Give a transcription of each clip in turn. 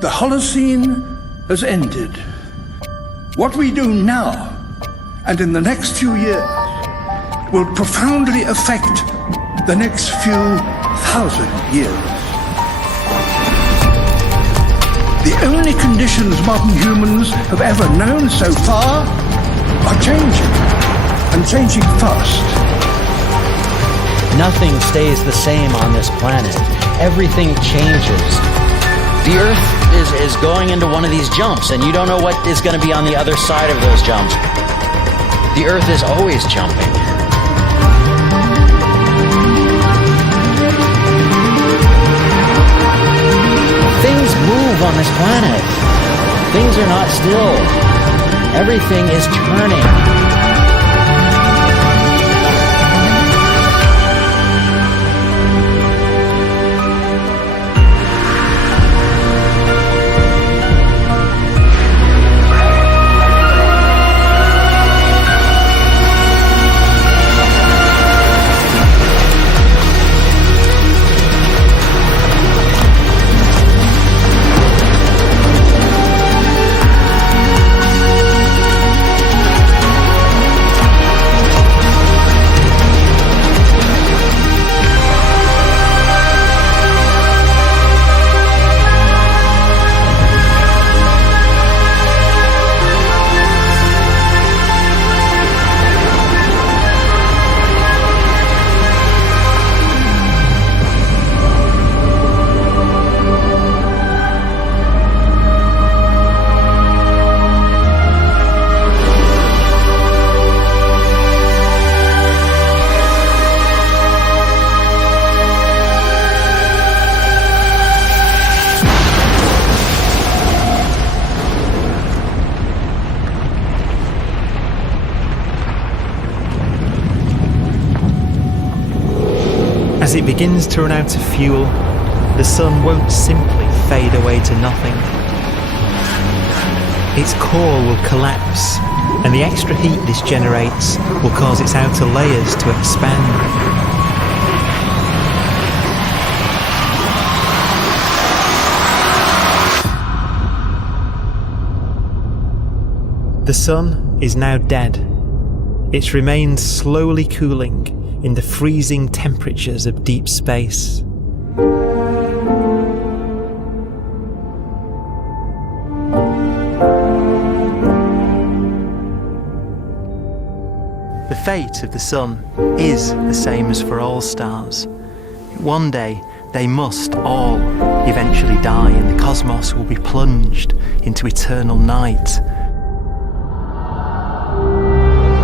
The Holocene has ended. What we do now, and in the next few years, will profoundly affect the next few thousand years. The only conditions modern humans have ever known so far are changing, and changing fast. Nothing stays the same on this planet. Everything changes. The Earth is going into one of these jumps, and you don't know what is going to be on the other side of those jumps. The Earth is always jumping. Things move on this planet. Things are not still. Everything is turning. As it begins to run out of fuel, the sun won't simply fade away to nothing. Its core will collapse, and the extra heat this generates will cause its outer layers to expand. The sun is now dead. Its remains slowly cooling in the freezing temperatures of deep space. The fate of the sun is the same as for all stars. One day they must all eventually die, and the cosmos will be plunged into eternal night.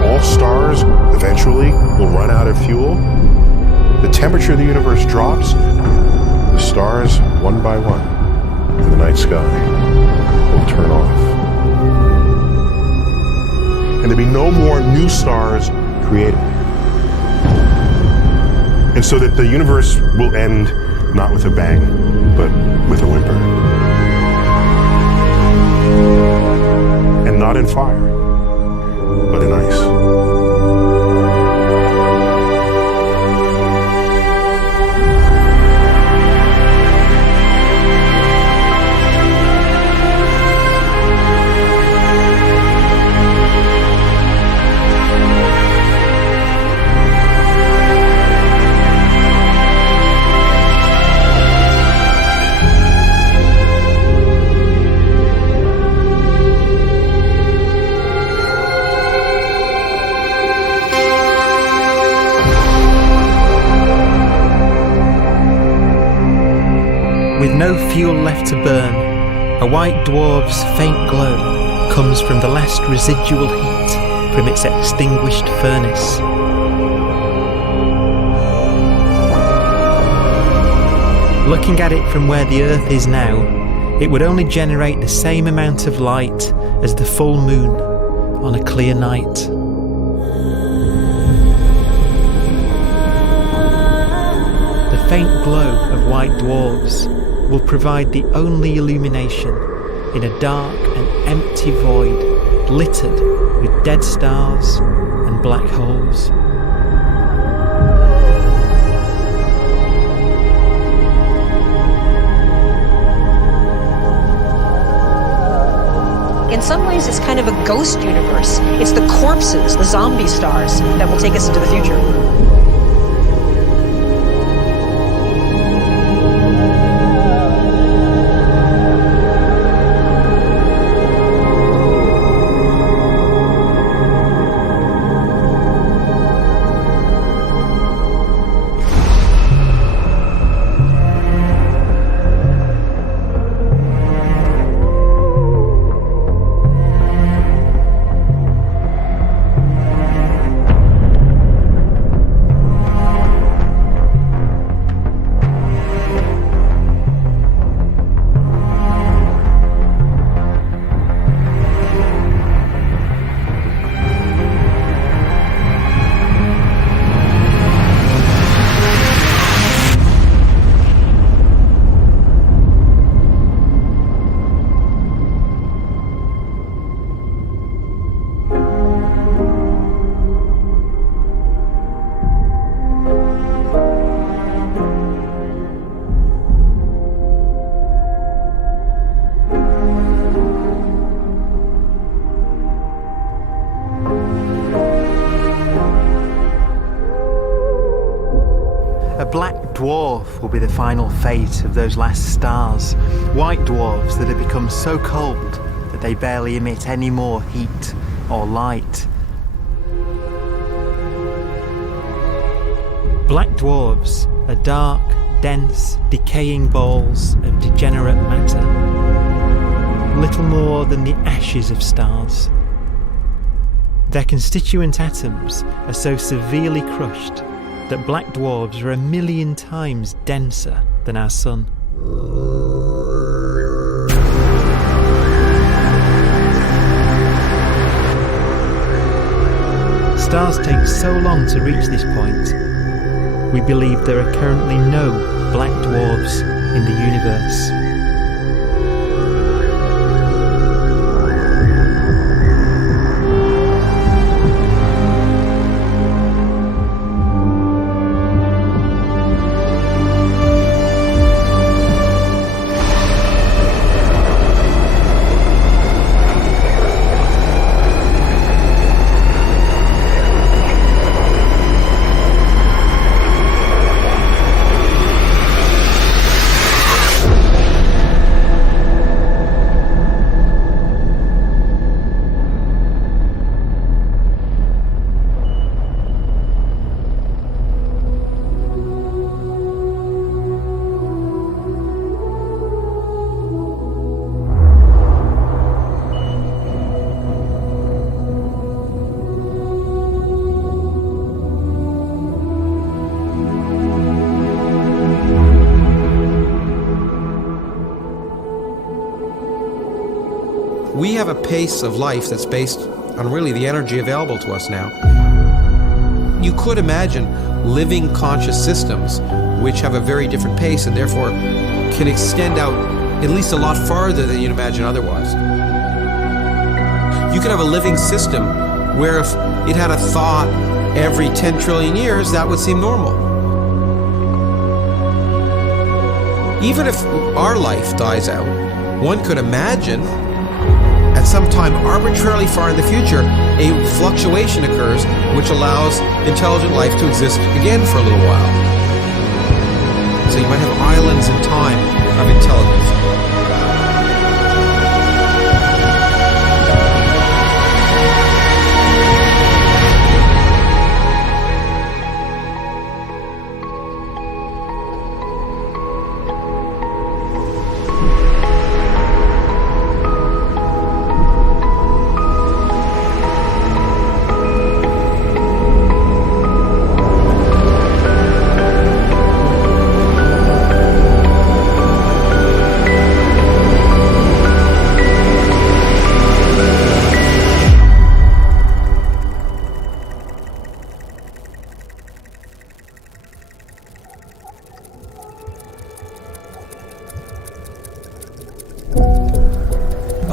All stars eventually will run out of fuel. The temperature of the universe drops. The stars, one by one, in the night sky, will turn off. And there'll be no more new stars created. And so that the universe will end not with a bang, but with a whimper. And not in fire, but in ice. With no fuel left to burn, a white dwarf's faint glow comes from the last residual heat from its extinguished furnace. Looking at it from where the Earth is now, it would only generate the same amount of light as the full moon on a clear night. The faint glow of white dwarfs will provide the only illumination in a dark and empty void littered with dead stars and black holes. ways, it's kind of a ghost universe. It's the corpses, the zombie stars, that will take us into the future. A black dwarf will be the final fate of those last stars. White dwarfs that have become so cold that they barely emit any more heat or light. Black dwarfs are dark, dense, decaying balls of degenerate matter. Little more than the ashes of stars. Their constituent atoms are so severely crushed that black dwarfs are 1,000,000 times denser than our sun. Stars take so long to reach this point, we believe there are currently no black dwarfs in the universe. We have a pace of life that's based on really the energy available to us now. You could imagine living conscious systems which have a very different pace and therefore can extend out at least a lot farther than you'd imagine otherwise. You could have a living system where if it had a thought every 10 trillion years, that would seem normal. Even if our life dies out, one could imagine at some time arbitrarily far in the future, a fluctuation occurs which allows intelligent life to exist again for a little while. So you might have islands in time of intelligence.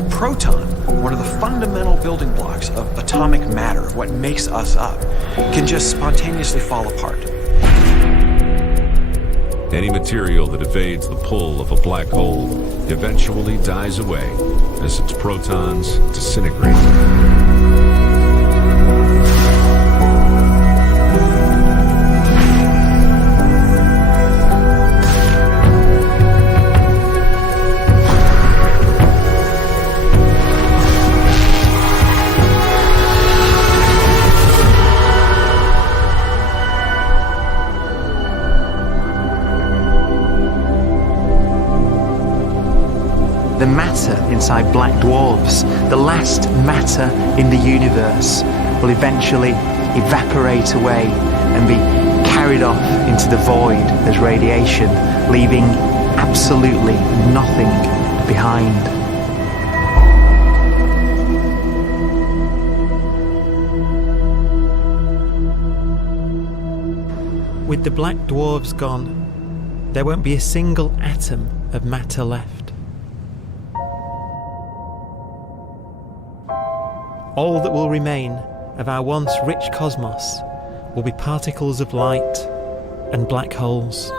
Proton, one of the fundamental building blocks of atomic matter, what makes us up, can just spontaneously fall apart. Any material that evades the pull of a black hole eventually dies away as its protons disintegrate. The matter inside black dwarfs, the last matter in the universe, will eventually evaporate away and be carried off into the void as radiation, leaving absolutely nothing behind. With the black dwarfs gone, there won't be a single atom of matter left. All that will remain of our once rich cosmos will be particles of light and black holes.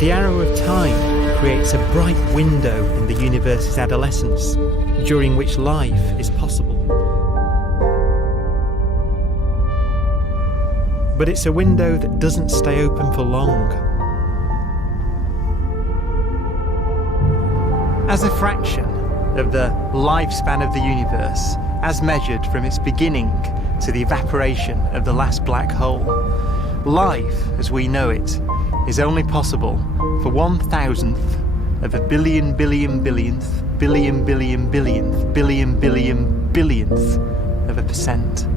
The arrow of time creates a bright window in the universe's adolescence, during which life is possible. But it's a window that doesn't stay open for long. As a fraction of the lifespan of the universe, as measured from its beginning to the evaporation of the last black hole, life, as we know it, is only possible for 1,000th of a billion billionth billion billion billionth billion billion billionth of a percent.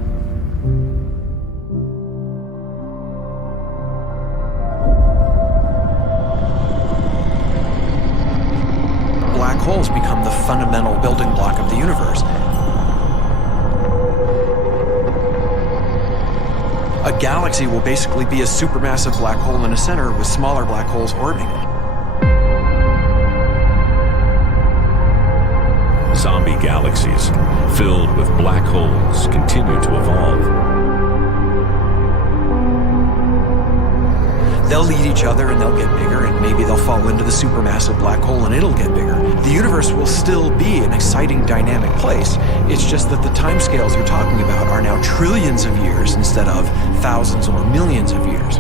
Black holes become the fundamental building block of the universe. A galaxy will basically be a supermassive black hole in a center with smaller black holes orbiting it. Zombie galaxies filled with black holes continue to evolve. They'll eat each other and they'll get bigger, and maybe they'll fall into the supermassive black hole and it'll get bigger. The universe will still be an exciting, dynamic place. It's just that the timescales you're talking about are now trillions of years instead of thousands or millions of years.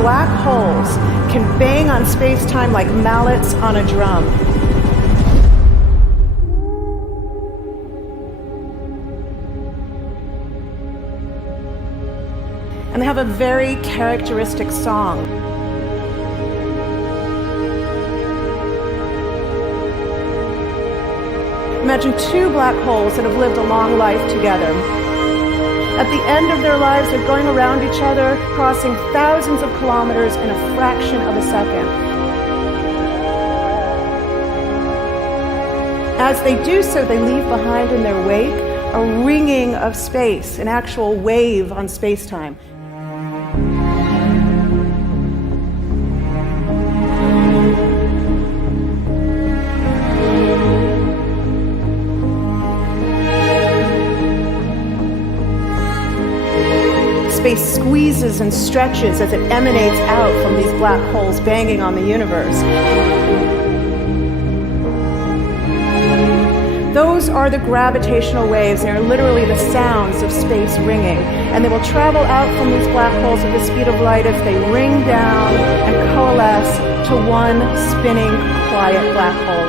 Black holes can bang on space-time like mallets on a drum. And they have a very characteristic song. Imagine two black holes that have lived a long life together. At the end of their lives, they're going around each other, crossing thousands of kilometers in a fraction of a second. As they do so, they leave behind in their wake a ringing of space, an actual wave on space-time. squeezes and stretches as it emanates out from these black holes banging on the universe. Those are the gravitational waves. They are literally the sounds of space ringing. And they will travel out from these black holes at the speed of light as they ring down and coalesce to one spinning, quiet black hole.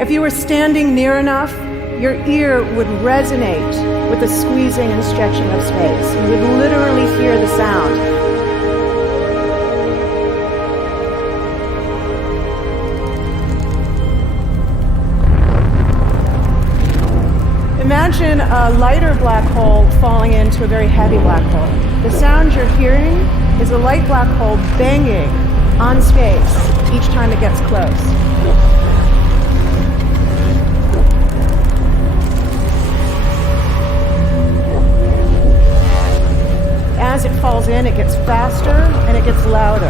If you were standing near enough, your ear would resonate with the squeezing and stretching of space. You would literally hear the sound. Imagine a lighter black hole falling into a very heavy black hole. The sound you're hearing is a light black hole banging on space each time it gets close. As it falls in, it gets faster and it gets louder.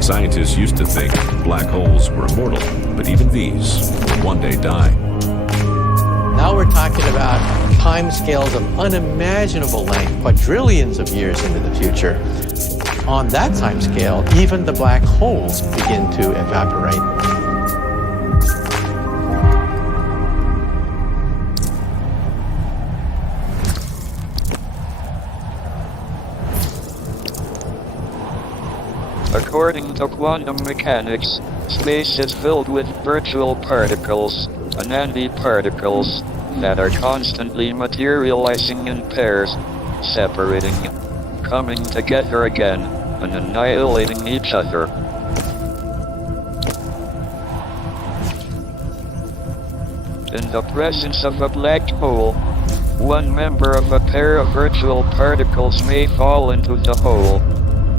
Scientists used to think black holes were immortal, but even these will one day die. Now we're talking about timescales of unimaginable length, quadrillions of years into the future. On that timescale, even the black holes begin to evaporate. According to quantum mechanics, space is filled with virtual particles, antiparticles, that are constantly materializing in pairs, separating, coming together again, and annihilating each other. In the presence of a black hole, one member of a pair of virtual particles may fall into the hole,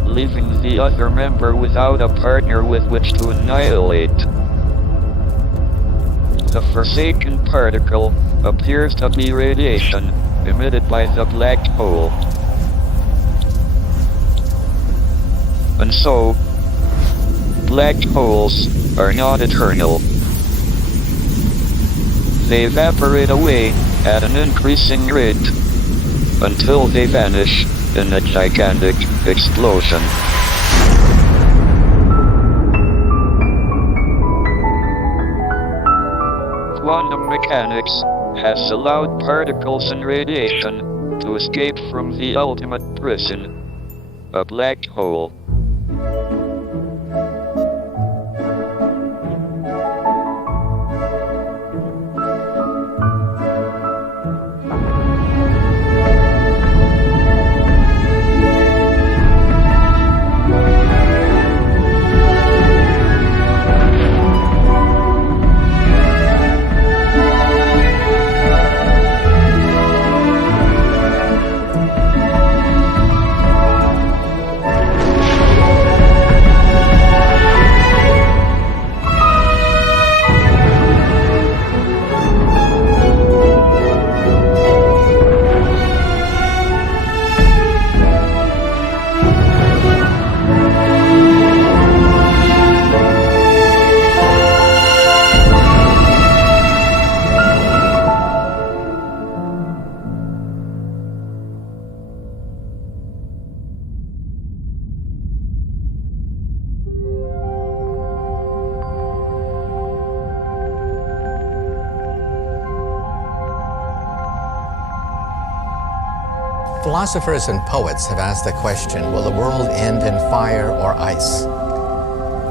leaving the other member without a partner with which to annihilate. The forsaken particle appears to be radiation emitted by the black hole. And so, black holes are not eternal. They evaporate away at an increasing rate until they vanish in a gigantic explosion. Quantum mechanics has allowed particles and radiation to escape from the ultimate prison, a black hole. Philosophers and poets have asked the question, will the world end in fire or ice?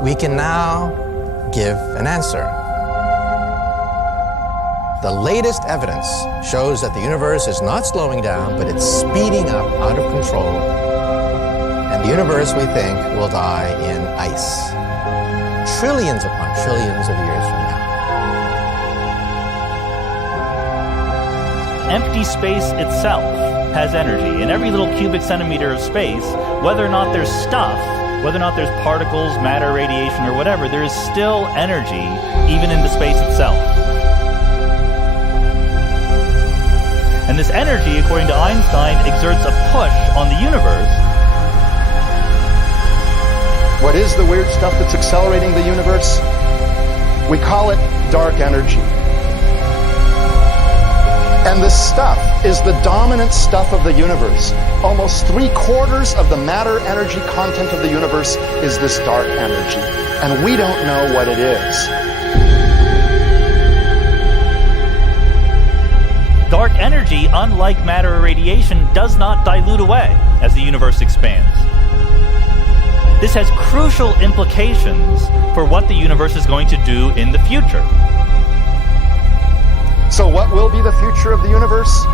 We can now give an answer. The latest evidence shows that the universe is not slowing down, but it's speeding up out of control. And the universe, we think, will die in ice. Trillions upon trillions of years from now. Empty space itself has energy. In every little cubic centimeter of space, whether or not there's stuff whether or not there's particles, matter, radiation, or whatever, there is still energy even into space itself. And this energy, according to Einstein, exerts a push on the universe. What is the weird stuff that's accelerating the universe? We call it dark energy. And this stuff is the dominant stuff of the universe. Almost 3/4 of the matter-energy content of the universe is this dark energy. And we don't know what it is. Dark energy, unlike matter or radiation, does not dilute away as the universe expands. This has crucial implications for what the universe is going to do in the future. So what will be the future of the universe?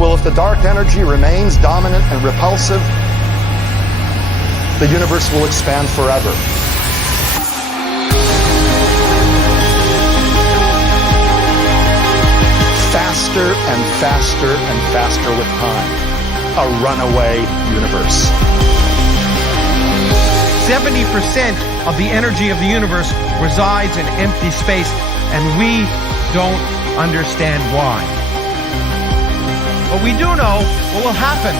Well, if the dark energy remains dominant and repulsive, the universe will expand forever. Faster and faster and faster with time. A runaway universe. 70% of the energy of the universe resides in empty space, and we don't understand why. But we do know what will happen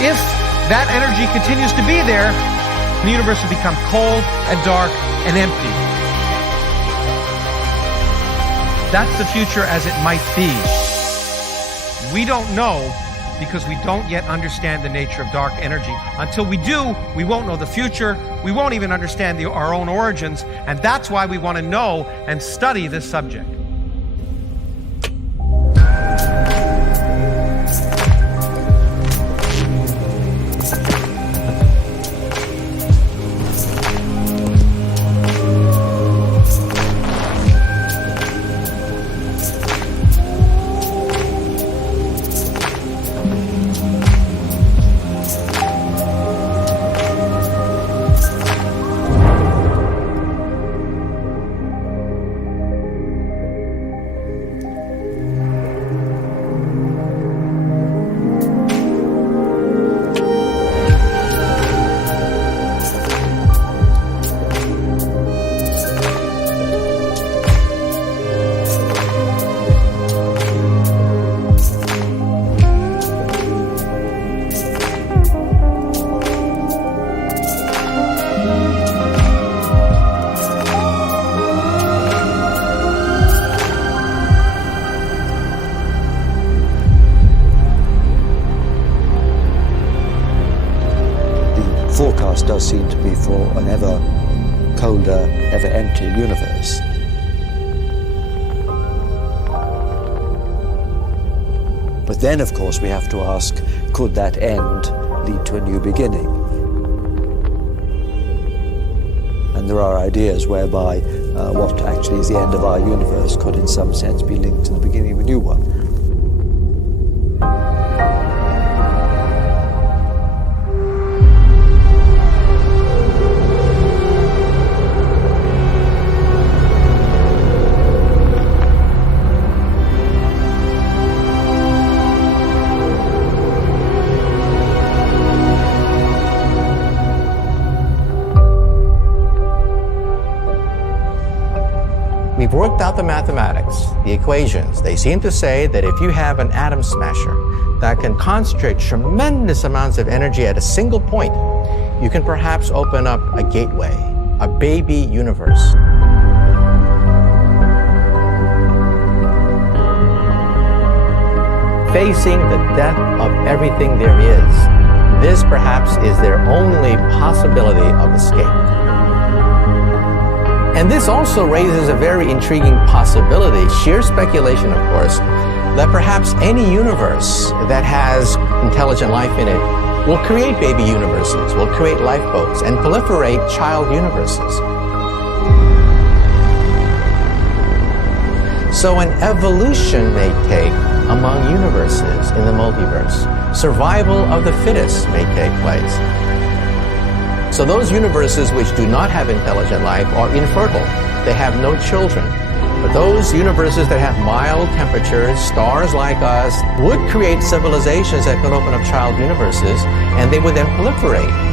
if that energy continues to be there. The universe will become cold and dark and empty. That's the future as it might be. We don't know because we don't yet understand the nature of dark energy. Until we do, we won't know the future. We won't even understand our own origins. And that's why we want to know and study this subject. forecast does seem to be for an ever colder, ever emptier universe. But then, of course, we have to ask, could that end lead to a new beginning? And there are ideas whereby what actually is the end of our universe could in some sense be linked to the beginning of a new one. We've worked out the mathematics, the equations. They seem to say that if you have an atom smasher that can concentrate tremendous amounts of energy at a single point, you can perhaps open up a gateway, a baby universe. Facing the death of everything there is, this perhaps is their only possibility of escape. And this also raises a very intriguing possibility, sheer speculation of course, that perhaps any universe that has intelligent life in it will create baby universes, will create lifeboats, and proliferate child universes. So an evolution may take among universes in the multiverse. Survival of the fittest may take place. So those universes which do not have intelligent life are infertile. They have no children. But those universes that have mild temperatures, stars like us, would create civilizations that could open up child universes, and they would then proliferate.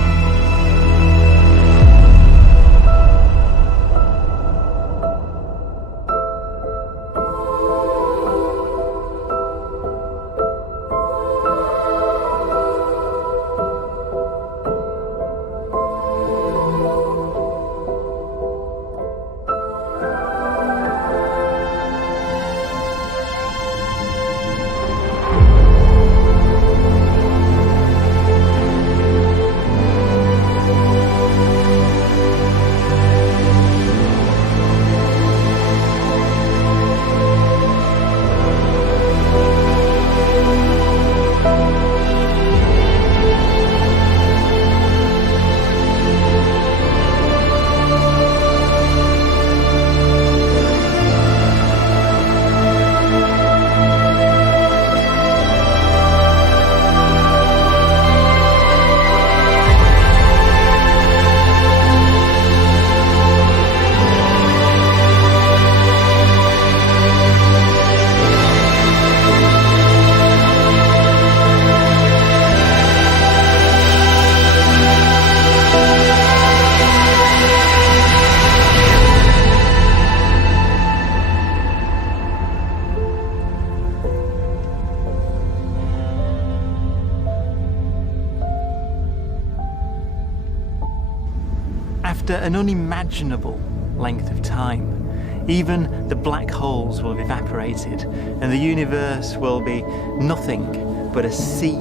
After an unimaginable length of time, even the black holes will have evaporated, and the universe will be nothing but a sea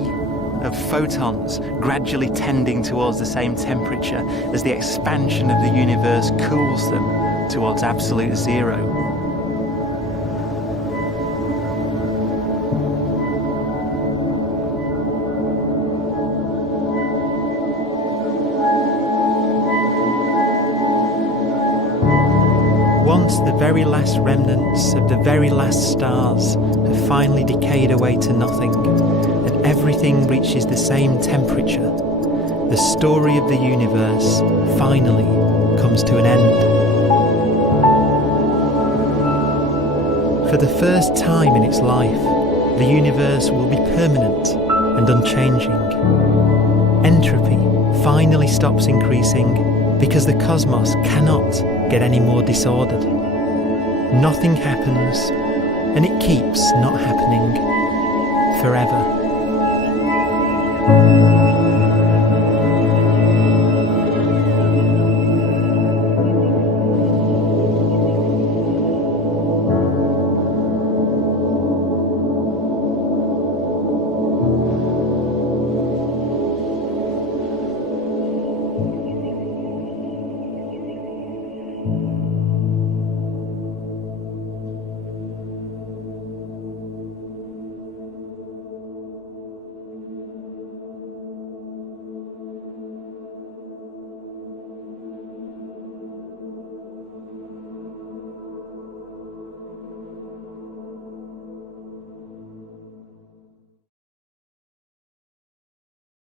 of photons gradually tending towards the same temperature as the expansion of the universe cools them towards absolute zero. Once the very last remnants of the very last stars have finally decayed away to nothing, and everything reaches the same temperature, the story of the universe finally comes to an end. For the first time in its life, the universe will be permanent and unchanging. Entropy finally stops increasing because the cosmos cannot get any more disordered. Nothing happens, and it keeps not happening forever.